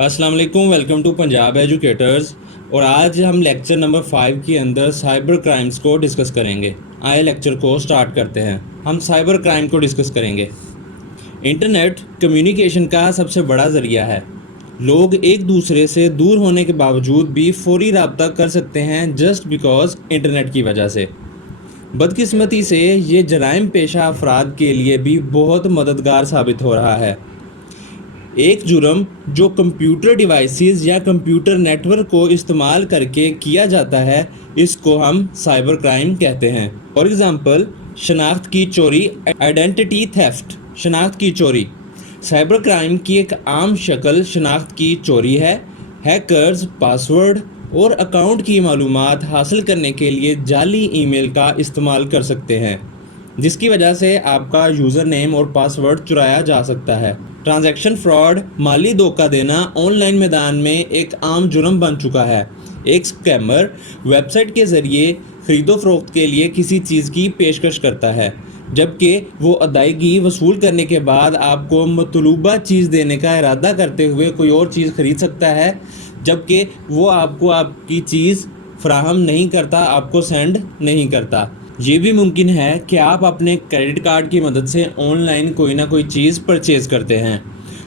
अस्सलाम वालेकुम, welcome to Punjab educators. और आज हम लेक्चर नंबर 5 के अंदर साइबर क्राइम्स को डिस्कस करेंगे। आए लेक्चर को स्टार्ट करते हैं। हम साइबर क्राइम को डिस्कस करेंगे। इंटरनेट कम्युनिकेशन का सबसे बड़ा ज़रिया है। लोग एक दूसरे से दूर होने के बावजूद भी फौरी रब्ता कर सकते हैं जस्ट बिकॉज इंटरनेट की वजह से। बदकिस्मती से ये जराइम पेशा अफराद के लिए भी बहुत मददगार साबित हो रहा है। एक जुर्म जो कंप्यूटर डिवाइसेस या कंप्यूटर नेटवर्क को इस्तेमाल करके किया जाता है, इसको हम साइबर क्राइम कहते हैं। फॉर एग्ज़ाम्पल, शनाख्त की चोरी, आइडेंटिटी थेफ्ट। शनाख्त की चोरी साइबर क्राइम की एक आम शक्ल शनाख्त की चोरी है। हैकर्स पासवर्ड और अकाउंट की मालूमात हासिल करने के लिए जाली ईमेल का इस्तेमाल कर सकते हैं, जिसकी वजह से आपका यूज़र नेम और पासवर्ड चुराया जा सकता है। ट्रांजैक्शन फ्रॉड, माली धोखा देना ऑनलाइन मैदान में एक आम जुर्म बन चुका है। एक स्कैमर वेबसाइट के ज़रिए ख़रीदो फरोख्त के लिए किसी चीज़ की पेशकश करता है, जबकि वो अदायगी वसूल करने के बाद आपको मतलूबा चीज़ देने का इरादा करते हुए कोई और चीज़ ख़रीद सकता है, जबकि वो आपको आपकी चीज़ फराहम नहीं करता, आपको सेंड नहीं करता। ये भी मुमकिन है कि आप अपने क्रेडिट कार्ड की मदद से ऑनलाइन कोई ना कोई चीज़ परचेज़ करते हैं,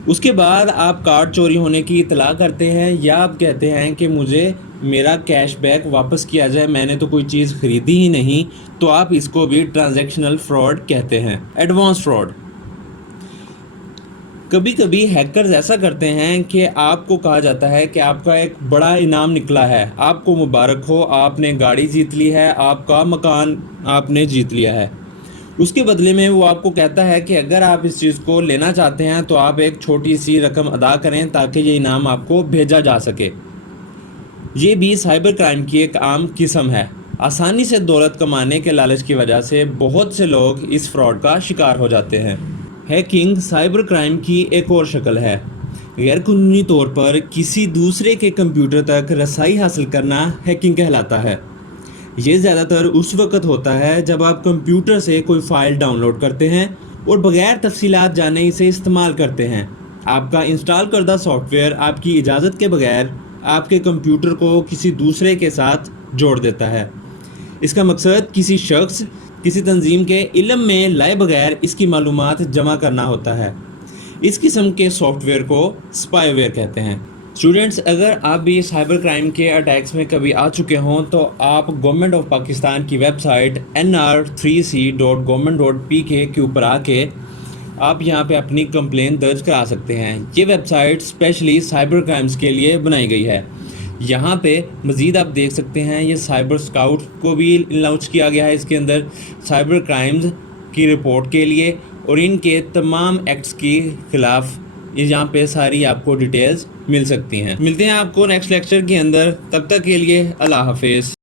उसके बाद आप कार्ड चोरी होने की इतला करते हैं या आप कहते हैं कि मुझे मेरा कैशबैक वापस किया जाए, मैंने तो कोई चीज़ ख़रीदी ही नहीं। तो आप इसको भी ट्रांजैक्शनल फ्रॉड कहते हैं। एडवांस फ्रॉड, कभी कभी हैकर्स ऐसा करते हैं कि आपको कहा जाता है कि आपका एक बड़ा इनाम निकला है, आपको मुबारक हो, आपने गाड़ी जीत ली है, आपका मकान आपने जीत लिया है। उसके बदले में वो आपको कहता है कि अगर आप इस चीज़ को लेना चाहते हैं तो आप एक छोटी सी रकम अदा करें ताकि ये इनाम आपको भेजा जा सके। ये भी साइबर क्राइम की एक आम किस्म है। आसानी से दौलत कमाने के लालच की वजह से बहुत से लोग इस फ्रॉड का शिकार हो जाते हैं। हैकिंग साइबर क्राइम की एक और शक्ल है। गैरकानूनी तौर पर किसी दूसरे के कंप्यूटर तक रसाई हासिल करना हैकिंग कहलाता है। ये ज़्यादातर उस वक्त होता है जब आप कंप्यूटर से कोई फ़ाइल डाउनलोड करते हैं और बग़ैर तफसीलात जाने इसे इस्तेमाल करते हैं। आपका इंस्टॉल करदा सॉफ्टवेयर आपकी इजाज़त के बगैर आपके कंप्यूटर को किसी दूसरे के साथ जोड़ देता है। इसका मकसद किसी शख्स, किसी तंजीम के इल्म में लाए बगैर इसकी मालूमात जमा करना होता है। इस किस्म के सॉफ्टवेयर को स्पाईवेयर कहते हैं। स्टूडेंट्स, अगर आप भी साइबर क्राइम के अटैक्स में कभी आ चुके हों तो आप गवर्नमेंट ऑफ पाकिस्तान की वेबसाइट nr3c.government.pk के ऊपर आके आप यहाँ पे अपनी कंप्लेंट दर्ज करा सकते हैं। ये वेबसाइट स्पेशली साइबर क्राइम्स के लिए बनाई गई है। यहाँ पे मज़ीद आप देख सकते हैं ये साइबर स्काउट को भी लॉन्च किया गया है इसके अंदर साइबर क्राइम्स की रिपोर्ट के लिए, और इनके तमाम एक्ट्स के ख़िलाफ़ यहाँ पे सारी आपको डिटेल्स मिल सकती हैं। मिलते हैं आपको नेक्स्ट लेक्चर के अंदर, तब तक के लिए अल्लाह हाफिज़।